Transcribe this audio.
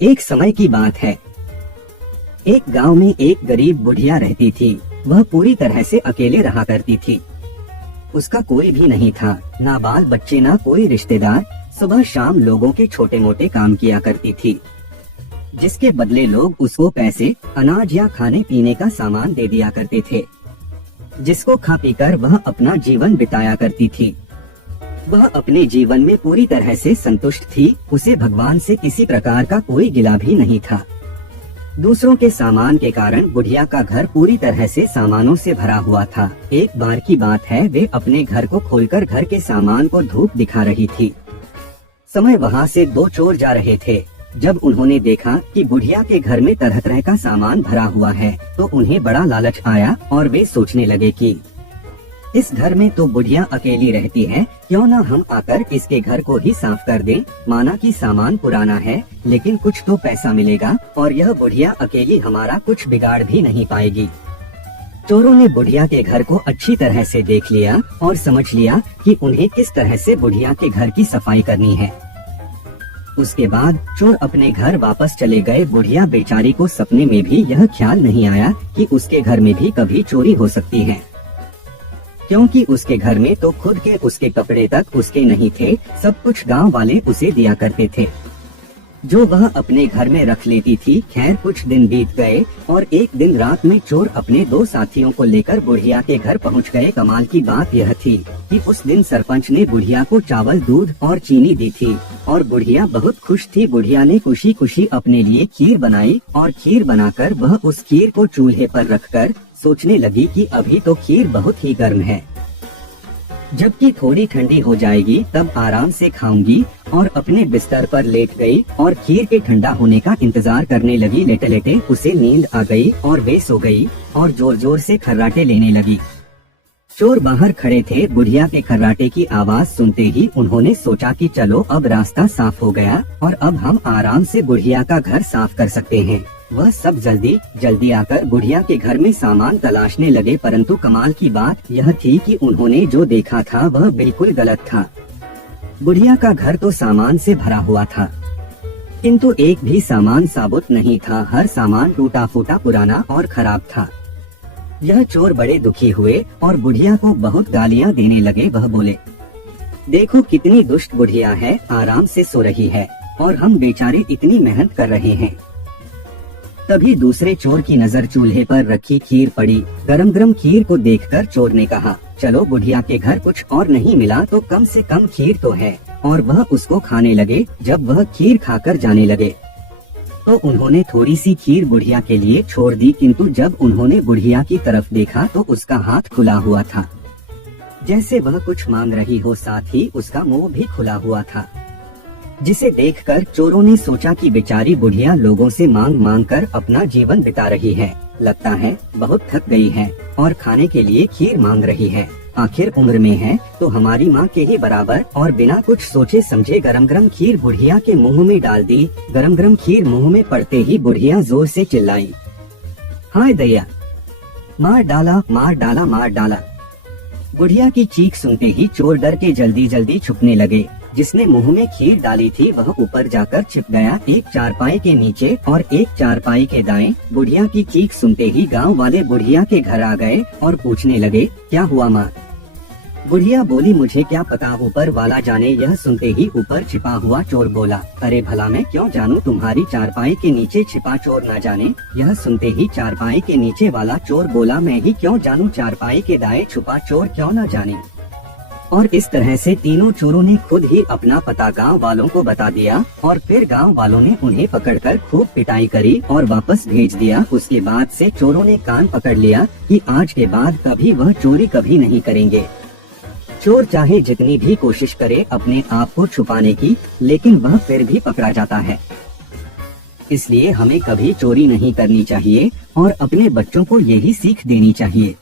एक समय की बात है। एक गांव में एक गरीब बुढ़िया रहती थी। वह पूरी तरह से अकेले रहा करती थी। उसका कोई भी नहीं था, ना बाल बच्चे, ना कोई रिश्तेदार। सुबह शाम लोगों के छोटे मोटे काम किया करती थी, जिसके बदले लोग उसको पैसे, अनाज या खाने पीने का सामान दे दिया करते थे, जिसको खा पीकर वह अपना जीवन बिताया करती थी। वह अपने जीवन में पूरी तरह से संतुष्ट थी। उसे भगवान से किसी प्रकार का कोई गिला भी नहीं था। दूसरों के सामान के कारण बुढ़िया का घर पूरी तरह से सामानों से भरा हुआ था। एक बार की बात है, वे अपने घर को खोलकर घर के सामान को धूप दिखा रही थी। समय वहाँ से दो चोर जा रहे थे। जब उन्होंने देखा कि बुढ़िया के घर में तरह तरह का सामान भरा हुआ है, तो उन्हें बड़ा लालच आया और वे सोचने लगे कि इस घर में तो बुढ़िया अकेली रहती है, क्यों ना हम आकर इसके घर को ही साफ कर दें। माना कि सामान पुराना है, लेकिन कुछ तो पैसा मिलेगा और यह बुढ़िया अकेली हमारा कुछ बिगाड़ भी नहीं पाएगी। चोरों ने बुढ़िया के घर को अच्छी तरह से देख लिया और समझ लिया कि उन्हें किस तरह से बुढ़िया के घर की सफाई करनी है। उसके बाद चोर अपने घर वापस चले गए। बुढ़िया बेचारी को सपने में भी यह ख्याल नहीं आया कि उसके घर में भी कभी चोरी हो सकती है, क्योंकि उसके घर में तो खुद के उसके कपड़े तक उसके नहीं थे। सब कुछ गांव वाले उसे दिया करते थे, जो वह अपने घर में रख लेती थी। खैर, कुछ दिन बीत गए और एक दिन रात में चोर अपने दो साथियों को लेकर बुढ़िया के घर पहुंच गए। कमाल की बात यह थी कि उस दिन सरपंच ने बुढ़िया को चावल, दूध और चीनी दी थी और बुढ़िया बहुत खुश थी। बुढ़िया ने खुशी खुशी अपने लिए खीर बनाई और खीर बनाकर वह उस खीर को चूल्हे पर रखकर सोचने लगी कि अभी तो खीर बहुत ही गर्म है, जबकि थोड़ी ठंडी हो जाएगी तब आराम से खाऊंगी। और अपने बिस्तर पर लेट गई और खीर के ठंडा होने का इंतजार करने लगी। लेटे लेटे उसे नींद आ गई और वे सो गई और जोर जोर से खर्राटे लेने लगी। चोर बाहर खड़े थे। बुढ़िया के खर्राटे की आवाज सुनते ही उन्होंने सोचा कि चलो अब रास्ता साफ हो गया और अब हम आराम से बुढ़िया का घर साफ कर सकते हैं। वह सब जल्दी जल्दी आकर बुढ़िया के घर में सामान तलाशने लगे, परंतु कमाल की बात यह थी कि उन्होंने जो देखा था वह बिल्कुल गलत था। बुढ़िया का घर तो सामान से भरा हुआ था, किंतु एक भी सामान साबुत नहीं था। हर सामान टूटा फूटा, पुराना और खराब था। यह चोर बड़े दुखी हुए और बुढ़िया को बहुत गालियां देने लगे। वह बोले, देखो कितनी दुष्ट बुढ़िया है, आराम से सो रही है और हम बेचारे इतनी मेहनत कर रहे हैं। तभी दूसरे चोर की नजर चूल्हे पर रखी खीर पड़ी। गरम गरम खीर को देखकर चोर ने कहा, चलो बुढ़िया के घर कुछ और नहीं मिला तो कम से कम खीर तो है। और वह उसको खाने लगे। जब वह खीर खाकर जाने लगे तो उन्होंने थोड़ी सी खीर बुढ़िया के लिए छोड़ दी, किंतु जब उन्होंने बुढ़िया की तरफ देखा तो उसका हाथ खुला हुआ था, जैसे वह कुछ मांग रही हो। साथ ही उसका मुंह भी खुला हुआ था, जिसे देखकर चोरों ने सोचा कि बेचारी बुढ़िया लोगों से मांग मांग कर अपना जीवन बिता रही है। लगता है बहुत थक गई है और खाने के लिए खीर मांग रही है। आखिर उम्र में है तो हमारी माँ के ही बराबर। और बिना कुछ सोचे समझे गरम गरम खीर बुढ़िया के मुंह में डाल दी। गरम गरम खीर मुंह में पड़ते ही बुढ़िया जोर से चिल्लाई, हाय दया, मार डाला मार डाला मार डाला। बुढ़िया की चीख सुनते ही चोर डर के जल्दी जल्दी छुपने लगे। जिसने मुंह में खीर डाली थी वह ऊपर जाकर छिप गया, एक चारपाई के नीचे और एक चारपाई के दाएं। बुढ़िया की चीख सुनते ही गांव वाले बुढ़िया के घर आ गए और पूछने लगे, क्या हुआ माँ? बुढ़िया बोली, मुझे क्या पता, ऊपर वाला जाने। यह सुनते ही ऊपर छिपा हुआ चोर बोला, अरे भला मैं क्यों जानूं, तुम्हारी चारपाई के नीचे छिपा चोर न जाने। यह सुनते ही चारपाई के नीचे वाला चोर बोला, मैं ही क्यों जानूं, चारपाई के दाएं छुपा चोर क्यों न जाने। और इस तरह से तीनों चोरों ने खुद ही अपना पता गांव वालों को बता दिया और फिर गांव वालों ने उन्हें पकड़कर खूब पिटाई करी और वापस भेज दिया। उसके बाद से चोरों ने कान पकड़ लिया कि आज के बाद कभी वह चोरी कभी नहीं करेंगे। चोर चाहे जितनी भी कोशिश करे अपने आप को छुपाने की, लेकिन वह फिर भी पकड़ा जाता है। इसलिए हमें कभी चोरी नहीं करनी चाहिए और अपने बच्चों को यही सीख देनी चाहिए।